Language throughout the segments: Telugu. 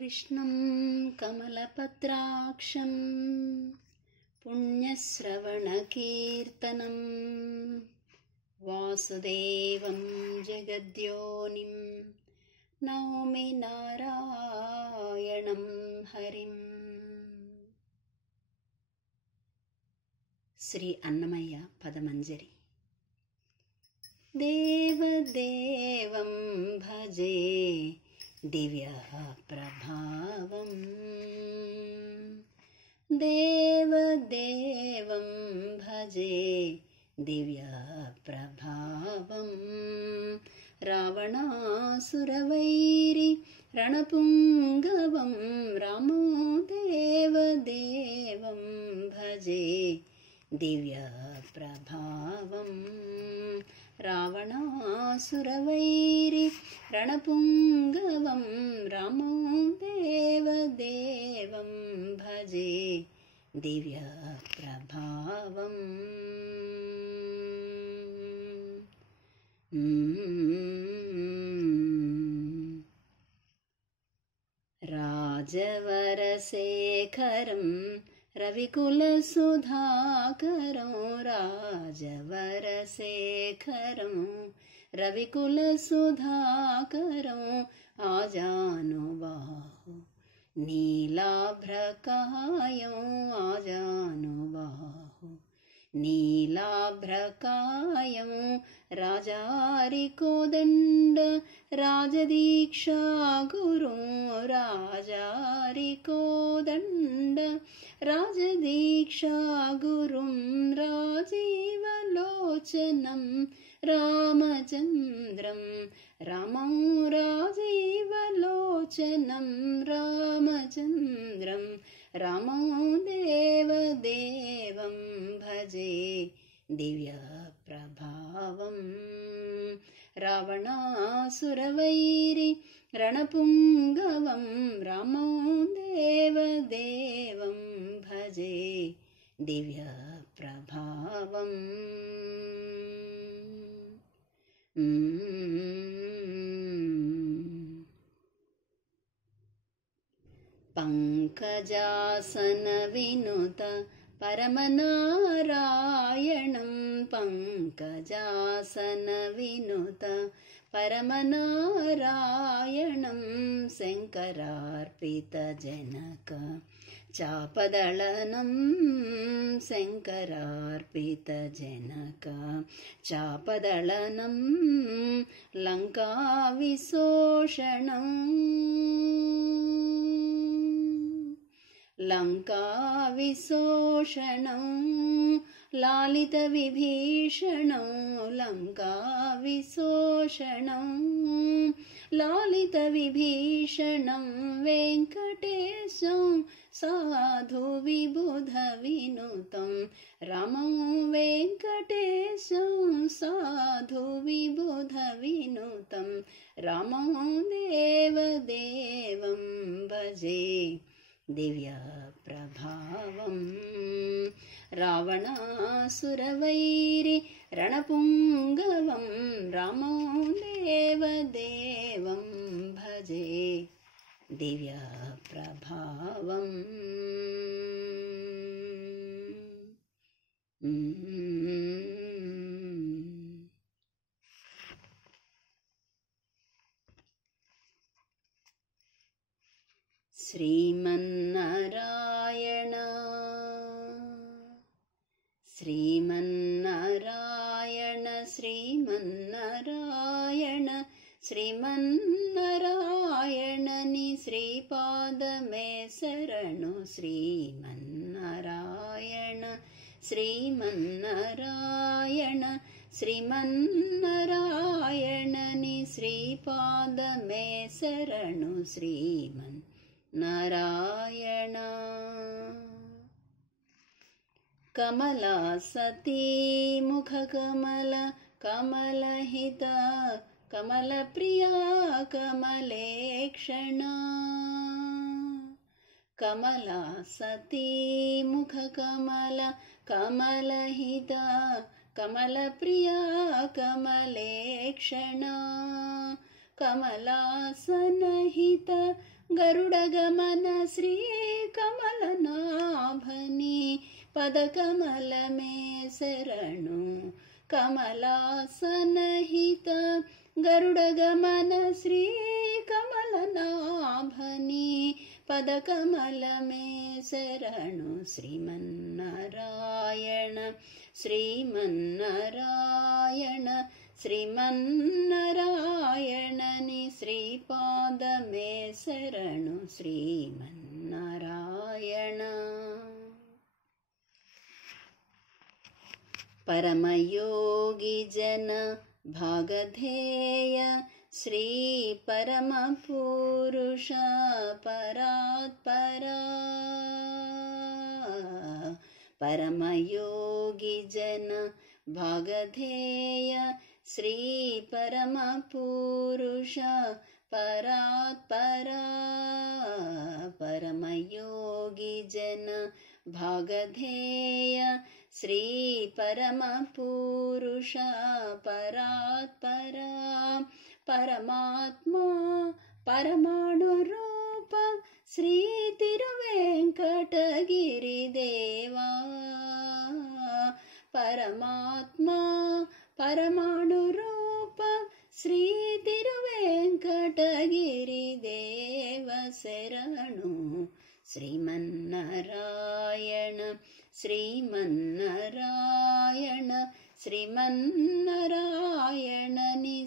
कृष्णं कमलपत्राक्षं पुण्यश्रवणकीर्तनं वासुदेवं जगद्योनिं नौमि नारायणं हरिं। श्री अन्नमय्य पदमञ्जरी। देवदेवं भजे दिव्यप्रभावं, देवदेवं भजे दिव्यप्रभावं, रावणासुरवैरि रणपुङ्गवं रामो देवदेवं भजे दिव्यप्रभावं, रावणासुरवैरि रणपुङ्गवं रामो देवदेवं भजे दिव्यप्रभावं। राजवरशेखरं रविकुलसुधाकरं, राजवरशेखरं रविकुलसुधाकरं, आजानुबाहु नीलाभ्रकायं, आजानुबाहु नीलाभ्रकायं, राजारिकोदण्ड राजदीक्षा गुरुं, राजारिकोदण्ड राजदीक्षा गुरुं, राजीवलोचनं रामचन्द्रं रामं, राजीवलोचनं रामचन्द्रं रामो देवदेवं भजे दिव्यप्रभावं, रावणासुरवैरि रणपुङ्गवं रामो देवदेवं भजे दिव्यप्रभावं। पङ्कजासनविनुत परमनारायणं, पङ्कजासनविनुत परमनारायणं, शङ्करार्पितजनक चापदलनं, शङ्करार्पितजनक चापदलनं, लङ्काविशोषणं, लङ्काविशोषणं, लालितविभीषणं, लङ्काविशोषणं, लालितविभीषणं, वेङ्कटेशं साधुविबुधविनुतं रामं, वेङ्कटेशं साधुविबुधविनुतं रामो देवदेवं भजे दिव्यप्रभावं, रावणासुरवैरि रणपुङ्गवं रामो देवदेवं भजे दिव्यप्रभावं। श्रीमन्नारायण श्रीमन्नारायण श्रीमन्नारायण श्रीमन्नारायण नी श्रीपादमे शरणु, श्रीमन्नारायण श्रीमन्नारायण श्रीमन्नारायण नी श्रीपादमे शरणु, श्रीमन्नारायण। कमलासती मुखकमल कमलहित कमलप्रिया कमलेक्षणा, कमलासती मुखकमल कमलहित कमलप्रिया कमलेक्षणा, कमलासनहित गरुडगमन श्रीकमलनाभनि पदकमल में शरणु कमलासनहित गरुडगमन श्रीकमलनाभनि पदकमल में शरणु श्रीमन्नारायण श्रीमन्नारायण श्रीमन्नारायणनि श्रीपाद में शरणु श्रीमन्नारायण परमयोगी जन भागधेय श्री परम पुरुष परात्परा परमयोगी जन भागधेय श्री परम पुरुष परात्परा परमयोगी जन भागधेय श्री परम पुरुष परात्परा परमात्मा परमाणु रूप श्री तिरुवेंकटगिरि देवा परमात्मा परमाणु रूप श्री तिरुवेंकटगिरि देव शरणु श्रीमन्नारायण श्रीमन्नारायण श्रीमन्नारायणनि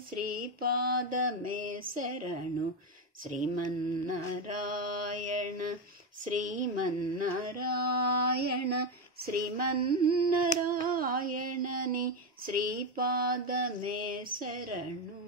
श्रीपाद में शरणु श्रीमन्नारायण श्रीमन्नारायण श्रीमन्नारायणनि श्रीपाद में शरणु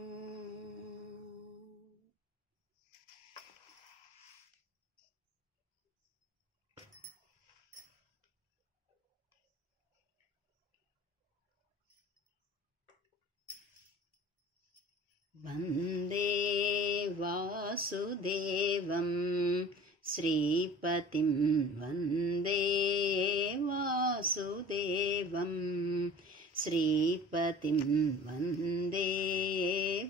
वन्दे वासुदेवं श्रीपतिं वन्दे वासुदेवं श्रीपतिं वन्दे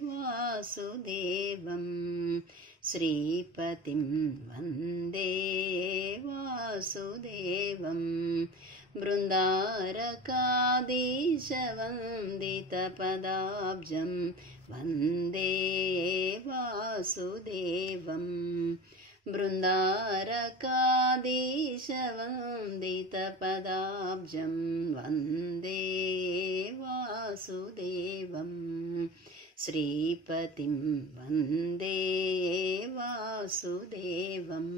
वासुदेवं श्रीपतिं वन्दे वासुदेवं बृन्दारकाधीशवन्दितपदाब्जं वन्दे वासुदेवं बृन्दारकाधीशवन्दितपदाब्जं वन्दे वासुदेवं श्रीपतिं वन्दे वासुदेवम्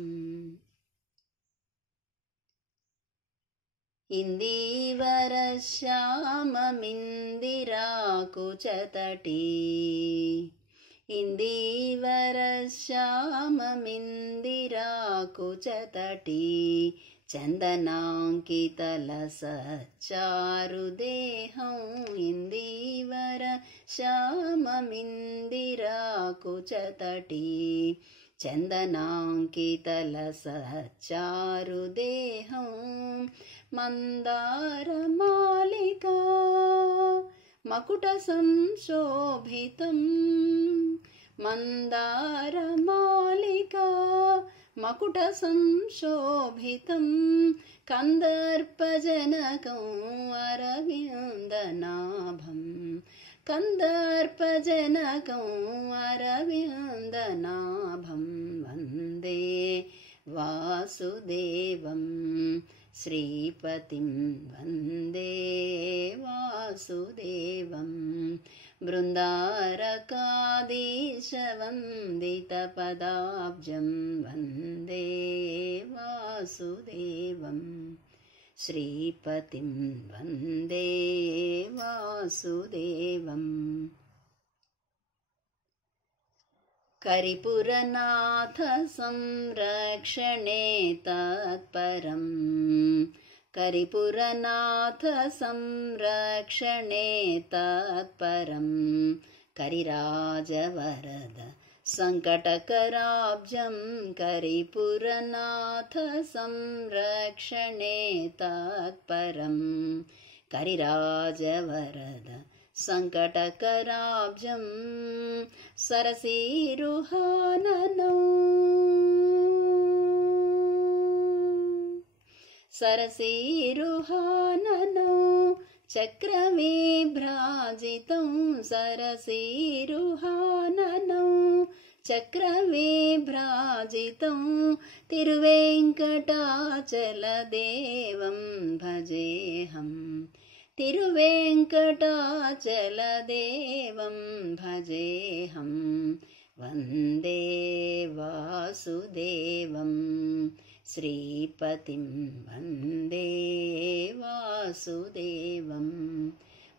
इन्दीवरश्याममिन्दिराकुचतटी इन्दीवरश्याममिन्दिराकुचतटी चन्दनाङ्कितलसच्चारुदेहं इन्दीवरश्याममिन्दिराकुचतटी चन्दनाङ्कितलसच्चारुदेहं मन्दारमालिका मकुटसंशोभितं मन्दारमालिका मकुटसंशोभितं कन्दर्पजनकं अरविन्दनाभं कन्दर्पजनकं अरविन्दनाभं वन्दे वासुदेवं श्रीपतिं वन्दे वासुदेवं बृन्दारकाधीशवन्दितपदाब्जं वन्दे वासुदेवं श्रीपतिं वन्दे वासुदेवम् करिपुरनाथ संरक्षणे तत्परं करिपुरनाथ संरक्षणे तत्परं करिराजवरद सङ्कटकराब्जं करिपुरनाथ संरक्षणे तत्परं करिराजवरद सङ्कटकराब्जं सरसीरुहाननौ सरसीरुहाननौ चक्रविभ्राजितं सरसीरुहाननौ चक्रविभ्राजितं तिरुवेङ्कटाचलदेवं भजेऽहम् तिरुवेङ्कटाचलदेवं भजेऽहं वन्दे वासुदेवं श्रीपतिं वन्दे वासुदेवं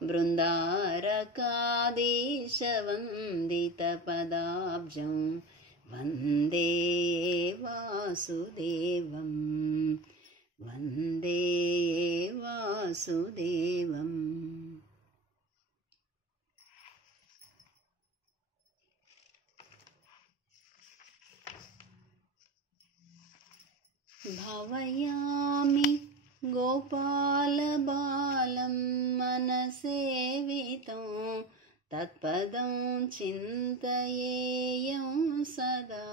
बृन्दारकाधीशवन्दितपदाब्जं वन्दे वासुदेवं वन्दे वासुदेवम्। भावयामि गोपालबालं मनसेवितं तत्पदं चिन्तयेयं सदा।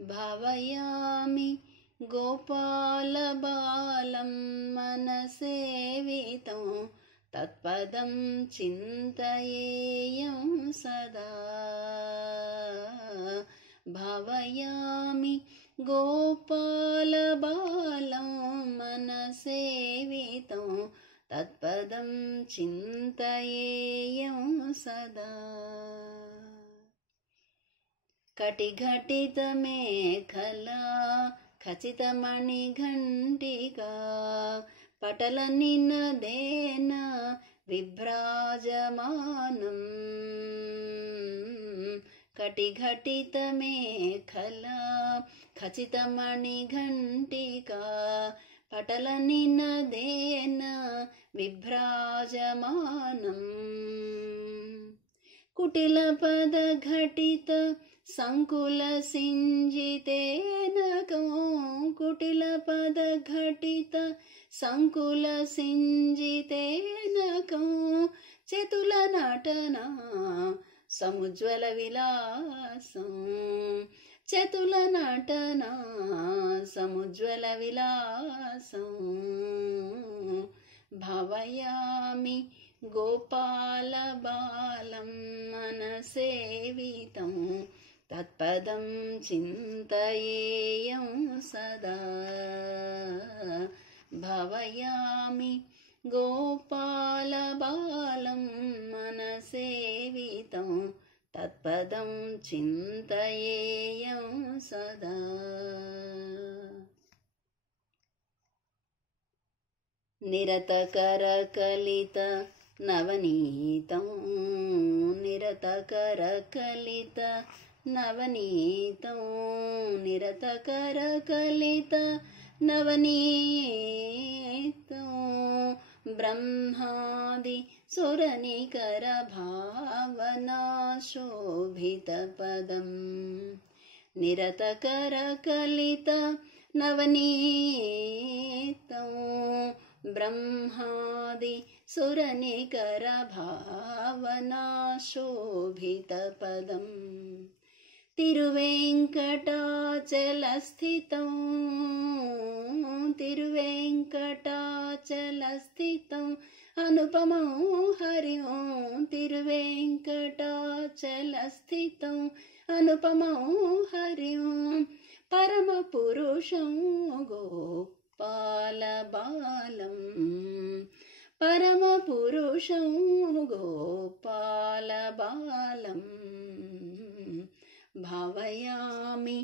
भावयामि गोपालबालं मनसेवितं तत्पदं चिन्तयेयं सदा। भावयामि गोपालबालं मनसेवितं तत्पदं चिन्तयेयं सदा। कटिघटितमेखला खचितमणिघण्टिका पटलनिनदेन विभ्राजमानम्। कटिघटितमेखला खचितमणिघण्टिका पटलनिनदेन विभ्राजमानम्। कुटिलपदघटित संकुलसिञ्जितेनकं कुटिलपदघटित संकुलसिञ्जितेनकं चतुलनटना समुज्ज्वलविलासं चतुलनटना समुज्ज्वलविलासं। भावयामि गोपालबालं मनसेवितं तत्पदं चिन्तयेयं सदा। भावयामि गोपालबालं मनसेवितं तत्पदं चिन्तयेयं सदा। निरतकरकलित नवनीतं निरतकरकलित नवनीतं निरतकरकलित नवनीतं ब्रह्मादि सुरनिकरभावना शोभितपदं निरतकरकलित नवनीतं ब्रह्मादि सुरनिकरभावना शोभितपदं तिरुवेङ्कटाचलस्थितं तिरुवेङ्कटाचलस्थितं अनुपमं हरिं तिरुवेङ्कटाचलस्थितं अनुपमं हरिं परमपुरुषं गोपालबालं परमपुरुषं गोपालबालं। भावयामि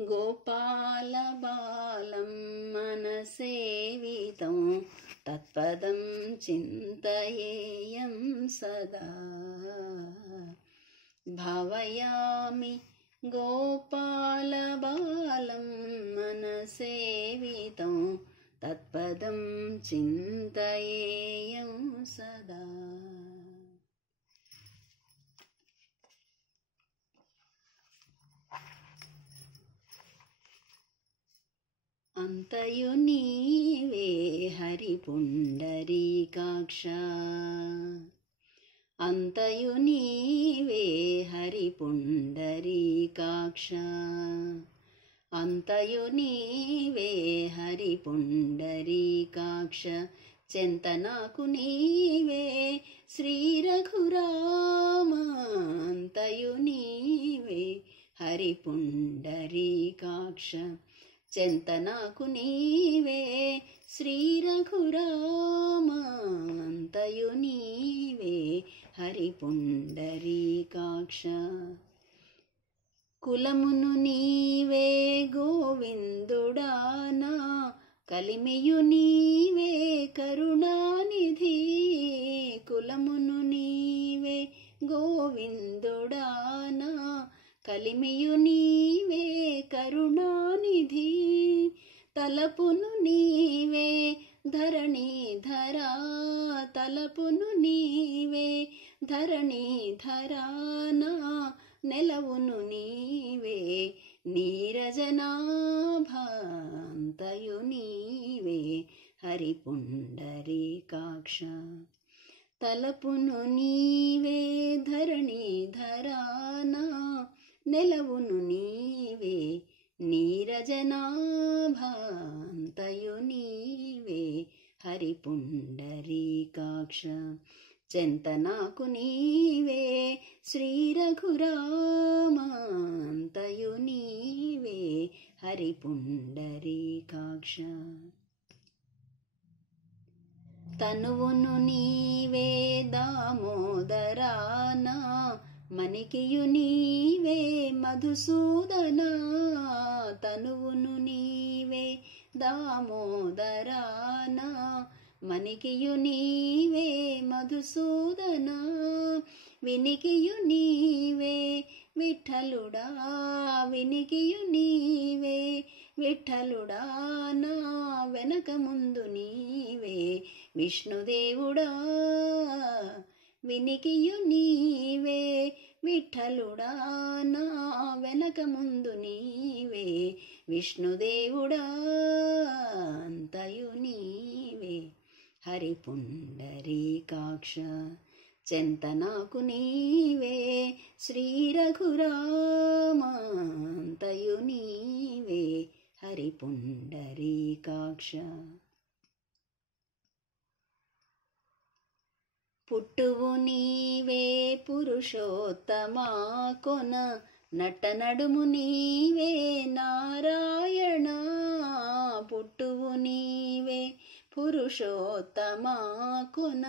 गोपालबालं मनसेवितं तत्पदं चिन्तयेयं सदा। भावयामि गोपालबालं मनसेवितं तत्पदं चिन्तयेयं सदा। अंतयु नीवे हरिपुण्डरीकाक्ष अंतयु नीवे हरिपुण्डरीकाक्ष అంతయు నీవే హరి పుండరీకాక్ష చెంత నాకు నీవే శ్రీ రఘురామ అంతయు నీవే హరి పుండరీకాక్ష చెంత నాకు నీవే శ్రీ రఘురామ అంతయు నీవే హరి పుండరీకాక్ష కులమును నీవే గోవిందుడానా కలిమియు నీవే కరుణానిధి కులమును నీవే గోవిందుడానా కలిమియు నీవే కరుణానిధి తలపును నీవే ధరణీధరా తలపును నీవే ధరణీధరానా నెలవును నీవే నీరజనాభాంతయు నీవే హరి పుండరీకాక్ష తలపును నీవే ధరణీధరానా నెలవును నీవే నీరజనాభాంతయు నీవే హరి పుండరీకాక్ష చెంత నాకు నీవే శ్రీ రఘురామ అంతయు నీవే హరి పుండరీకాక్ష తనువును నీవే దామోదరానా మణికియు నీవే మధుసూదనా తనువును నీవే దామోదరానా మణికియు నీవే మధుసూదనా వినికియు నీవే విఠలుడా వినికియు నీవే విఠలుడా నా వెనక ముందు నీవే విష్ణుదేవుడా వినికియు నీవే విఠలుడా నా వెనక ముందు నీవే విష్ణుదేవుడా అంతయు నీవే హరి పుండరీకాక్ష చెంత నాకు నీవే శ్రీ రఘురామ అంతయు నీవే హరి పుండరీకాక్ష పుట్టువు నీవే పురుషోత్తమా కొన నటనడుము నీవే నారాయణ పుట్టువు నీవే పురుషోత్తమా కొన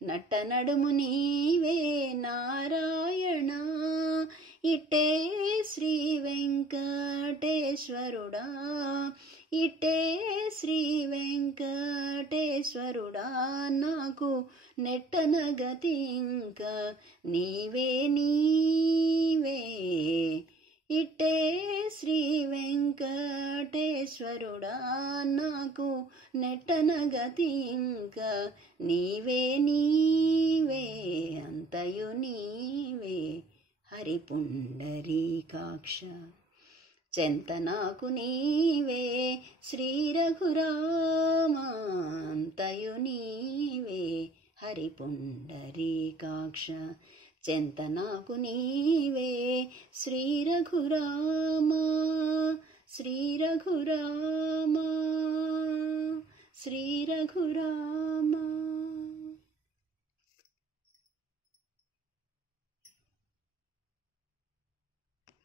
నటనడుము నీవే నారాయణ ఇట్టే శ్రీ వెంకటేశ్వరుడా ఇట్టే శ్రీ వెంకటేశ్వరుడా నాకు నెట్టన గతి ఇంకా నీవే నీవే ఇట్టే శ్రీ వెంకటేశ్వరుడా నాకు నెట్టన గతి ఇంకా నీవే నీవే అంతయు నీవే హరి పుండరీకాక్ష చెంత నాకు నీవే శ్రీ రఘురామ అంతయు నీవే హరి పుండరీకాక్ష చెంత నాకు నీవే శ్రీ రఘురామ శ్రీ రఘురామ శ్రీ రఘురామ.